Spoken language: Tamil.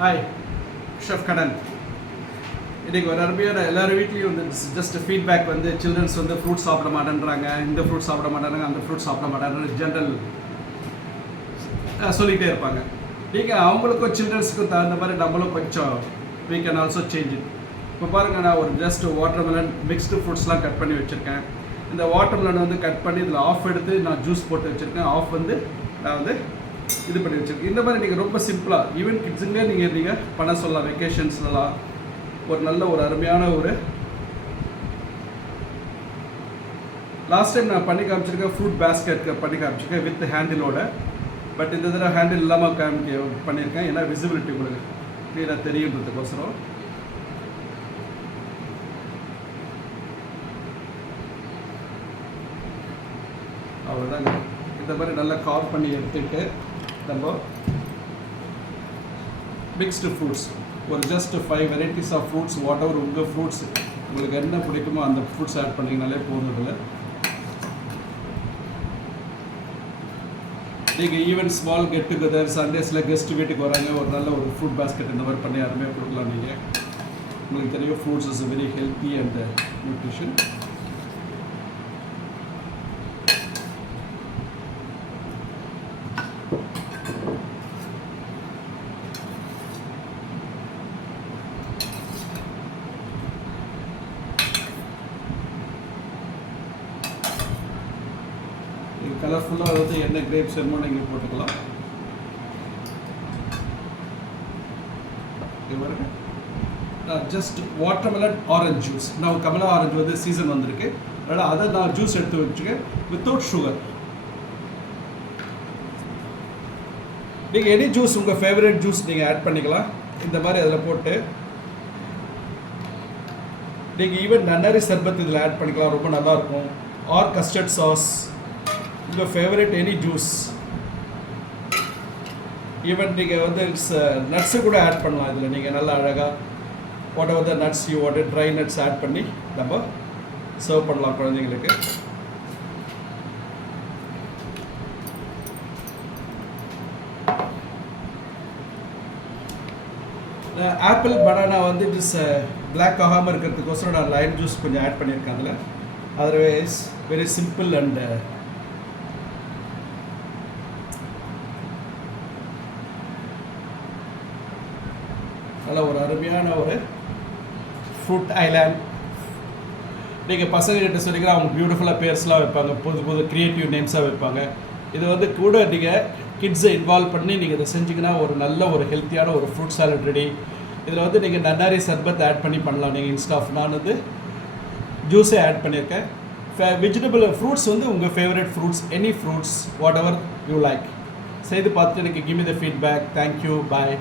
ஹாய் ஷெஃப் கடன். இன்றைக்கி ஒரு அருமையான எல்லாரும் வீட்லேயும் வந்து ஜஸ்ட் ஃபீட்பேக் வந்து சில்ட்ரன்ஸ் வந்து ஃப்ரூட் சாப்பிட மாட்டேன்றாங்க, இந்த ஃப்ரூட் சாப்பிட மாட்டேறாங்க, அந்த ஃப்ரூட் சாப்பிட மாட்டேன்னு ஜென்ரல் சொல்லிகிட்டே இருப்பாங்க. நீங்கள் அவங்களுக்கும் சில்ட்ரன்ஸுக்கும் தகுந்த மாதிரி நம்மளும் கொஞ்சம் we can also change it. இப்போ பாருங்கள், நான் ஒரு ஜஸ்ட் வாட்டர்மெலன் மிக்ஸ்டு ஃப்ரூட்ஸ்லாம் கட் பண்ணி வச்சுருக்கேன். இந்த வாட்டர்மெலன் வந்து கட் பண்ணி இதில் ஆஃப் எடுத்து நான் ஜூஸ் போட்டு வச்சுருக்கேன். ஆஃப் வந்து நான் வந்து இது பண்ணி வச்சுருக்கேன். இந்த மாதிரி நீங்கள் ரொம்ப சிம்பிளாக ஈவன் கிட்ஸுங்களே நீங்கள் பண்ண சொல்லலாம். வெக்கேஷன்ஸ்லாம் ஒரு நல்ல ஒரு அருமையான ஒரு லாஸ்ட் டைம் நான் பண்ணி காமிச்சிருக்கேன். ஃப்ரூட் பேஸ்கெட் பண்ணி காமிச்சிருக்கேன் வித் ஹேண்டிலோட. பட் இந்த தடவை ஹேண்டில் இல்லாமல் பண்ணியிருக்கேன். ஏன்னா விசிபிலிட்டி உங்களுக்கு க்ளியராக தெரியுன்றதுக்கோசரம். அவ்வளோதாங்க. இந்த மாதிரி நல்லா கார் பண்ணி எடுத்துக்கிட்டு நம்ம மிக்ஸ்டு ஃப்ரூட்ஸ் ஒரு just 5 varieties of fruits, whatever உங்கள் ஃப்ரூட்ஸ் உங்களுக்கு என்ன பிடிக்குமோ அந்த ஃப்ரூட்ஸ் ஆட் பண்ணிங்கனாலே போதும். நீங்கள் ஈவன் ஸ்மால் கெட் டுகெதர் சண்டேஸில் கெஸ்ட் வீட்டுக்கு வராங்க, ஒரு நல்ல ஒரு ஃப்ரூட் பேஸ்கெட் இந்த மாதிரி பண்ணி யாருமே கொடுக்கலாம். நீங்கள் உங்களுக்கு தெரியும் fruits is very healthy and nutrition. கலர்ஃபுல்லாக வந்து என்ன கிரேப்ஸ் வேணுமோ நீங்கள் போட்டுக்கலாம். Just watermelon orange juice. நான் கமலா ஆரஞ்சு வந்து சீசன் வந்திருக்கு, அதனால் அதை நான் ஜூஸ் எடுத்து வச்சுக்கேன் வித்தவுட் சுகர். நீங்கள் எனி ஜூஸ் உங்கள் ஃபேவரட் ஜூஸ் நீங்கள் ஆட் பண்ணிக்கலாம். இந்த மாதிரி அதில் போட்டு நீங்கள் ஈவன் நன்னாரி சர்பத் இதில் ஆட் பண்ணிக்கலாம், ரொம்ப நல்லாயிருக்கும். ஆர் கஸ்டர்ட் சாஸ், உங்கள் ஃபேவரட் எனி ஜூஸ். ஈவன் நீங்கள் வந்து நட்ஸு கூட ஆட் பண்ணலாம் இதில். நீங்கள் நல்லா அழகாக whatever the nuts you what dry nuts add பண்ணி நம்ம சர்வ் பண்ணலாம் குழந்தைங்களுக்கு. ஆப்பிள் பனானா வந்து ஜூஸ் பிளாக் ஆகாமல் இருக்கிறதுக்கோசரம் நான் லைம் ஜூஸ் கொஞ்சம் ஆட் பண்ணியிருக்கேன் அதில். அதர்வைஸ் வெரி சிம்பிள் அண்ட் நல்ல ஒரு அருமையான ஒரு ஃப்ரூட் ஐலாண்ட். நீங்கள் பசங்கள்கிட்ட சொன்னீங்கன்னா அவங்க பியூட்டிஃபுல்லாக பேர்ஸ்லாம் வைப்பாங்க, புது புது க்ரியேட்டிவ் நேம்ஸாக வைப்பாங்க. இது வந்து கூட நீங்கள் கிட்ஸை இன்வால்வ் பண்ணி நீங்கள் இதை செஞ்சிங்கன்னா ஒரு நல்ல ஒரு ஹெல்த்தியான ஒரு ஃப்ரூட் சாலட் ரெடி. இதில் வந்து நீங்கள் நன்னாரி சர்பத் ஆட் பண்ணி பண்ணலாம். நீங்கள் இன்ஸ்டாஃப் நான் வந்து ஜூஸே ஆட் பண்ணியிருக்கேன். வெஜிடபிள் ஃப்ரூட்ஸ் வந்து உங்கள் favourite fruits, any fruits what ever you like செய்து பார்த்துட்டு எனக்கு give me the feedback. Thank you, bye.